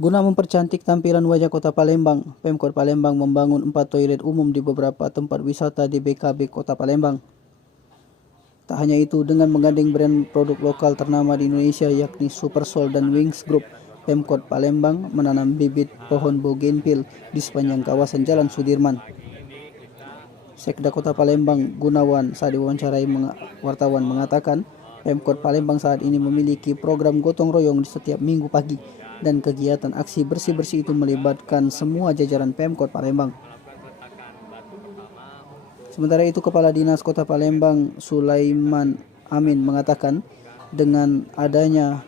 Guna mempercantik tampilan wajah Kota Palembang, Pemkot Palembang membangun 4 toilet umum di beberapa tempat wisata di BKB Kota Palembang. Tak hanya itu, dengan menggandeng brand produk lokal ternama di Indonesia yakni Supersol dan Wings Group, Pemkot Palembang menanam bibit pohon bougainville di sepanjang kawasan Jalan Sudirman. Sekda Kota Palembang Gunawan saat diwawancarai wartawan mengatakan, Pemkot Palembang saat ini memiliki program gotong royong di setiap minggu pagi dan kegiatan aksi bersih-bersih itu melibatkan semua jajaran Pemkot Palembang. Sementara itu, Kepala Dinas Kota Palembang Sulaiman Amin mengatakan, dengan adanya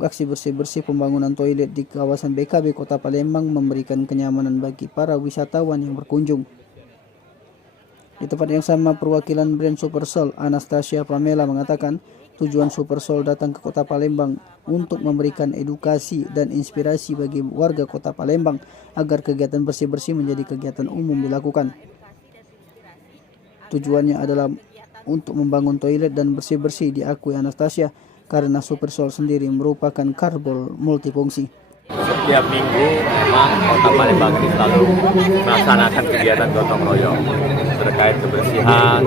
aksi bersih-bersih pembangunan toilet di kawasan BKB Kota Palembang memberikan kenyamanan bagi para wisatawan yang berkunjung. Di tempat yang sama, perwakilan brand Supersol, Anastasia Pamela mengatakan, tujuan Supersol datang ke Kota Palembang untuk memberikan edukasi dan inspirasi bagi warga Kota Palembang agar kegiatan bersih-bersih menjadi kegiatan umum dilakukan. Tujuannya adalah untuk membangun toilet dan bersih-bersih, diakui Anastasia, karena Supersol sendiri merupakan karbol multifungsi. Setiap minggu memang Kota Palembang ini selalu melaksanakan kegiatan gotong royong terkait kebersihan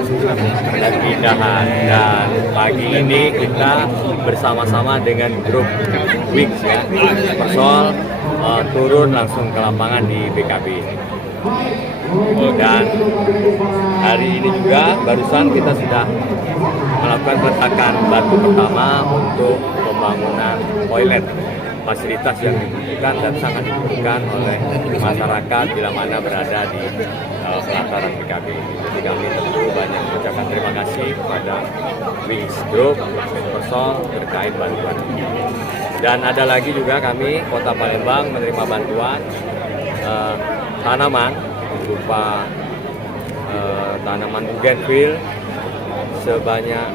dan keindahan. Dan pagi ini kita bersama-sama dengan grup Wings ya, Supersol turun langsung ke lapangan di BKB ini. Dan hari ini juga barusan kita sudah melakukan peletakan batu pertama untuk pembangunan toilet, fasilitas yang dibutuhkan dan sangat dibutuhkan oleh masyarakat bila mana berada di pelataran BKB. Jadi kami tentu banyak mengucapkan terima kasih kepada Wings Group, Supersol terkait bantuan ini. Dan ada lagi juga kami Kota Palembang menerima bantuan tanaman berupa tanaman bougainville sebanyak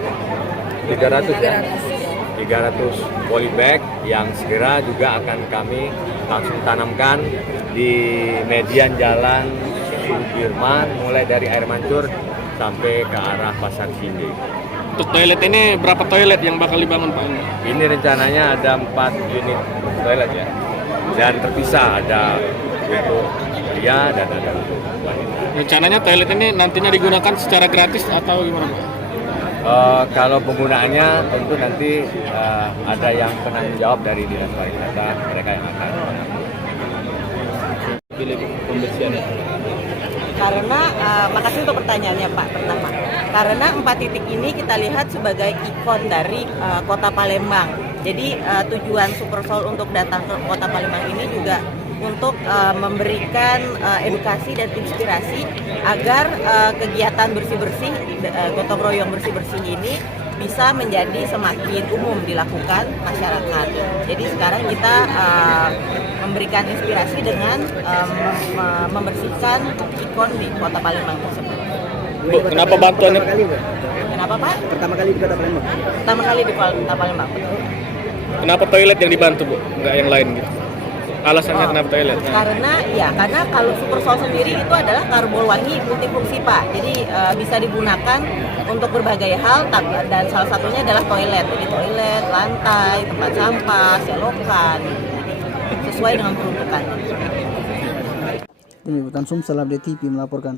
300 polybag yang segera juga akan kami langsung tanamkan di median jalan Sudirman mulai dari Air Mancur sampai ke arah Pasar Sindi. Untuk toilet ini berapa toilet yang bakal dibangun Pak? Ini rencananya ada 4 unit toilet ya, dan terpisah, ada untuk pria dan ada untuk wanita. Rencananya toilet ini nantinya digunakan secara gratis atau gimana Pak? Kalau penggunaannya tentu nanti ada yang penanggung jawab dari Dinas Pariwisata, mereka yang akan Pilih pembersihannya. Karena makasih untuk pertanyaannya Pak pertama. Karena 4 titik ini kita lihat sebagai ikon dari Kota Palembang. Jadi tujuan Supersol untuk datang ke Kota Palembang ini juga untuk memberikan edukasi dan inspirasi agar kegiatan bersih-bersih, gotong royong bersih-bersih ini bisa menjadi semakin umum dilakukan masyarakat. Jadi sekarang kita memberikan inspirasi dengan membersihkan ikon di Kota Palembang tersebut. Bu, kenapa bantuannya? Kenapa Pak? Pertama kali di Kota Palembang. Pertama kali di Kota Palembang. Kenapa toilet yang dibantu Bu? Enggak yang lain gitu? Alasannya kenapa toilet? Karena kalau Supersol sendiri itu adalah karbol wangi multifungsi Pak. Jadi bisa digunakan untuk berbagai hal, dan salah satunya adalah toilet. Jadi toilet, lantai, tempat sampah, selokan, sesuai dengan peruntukan. Tim Liputan Sumsel Update TV melaporkan.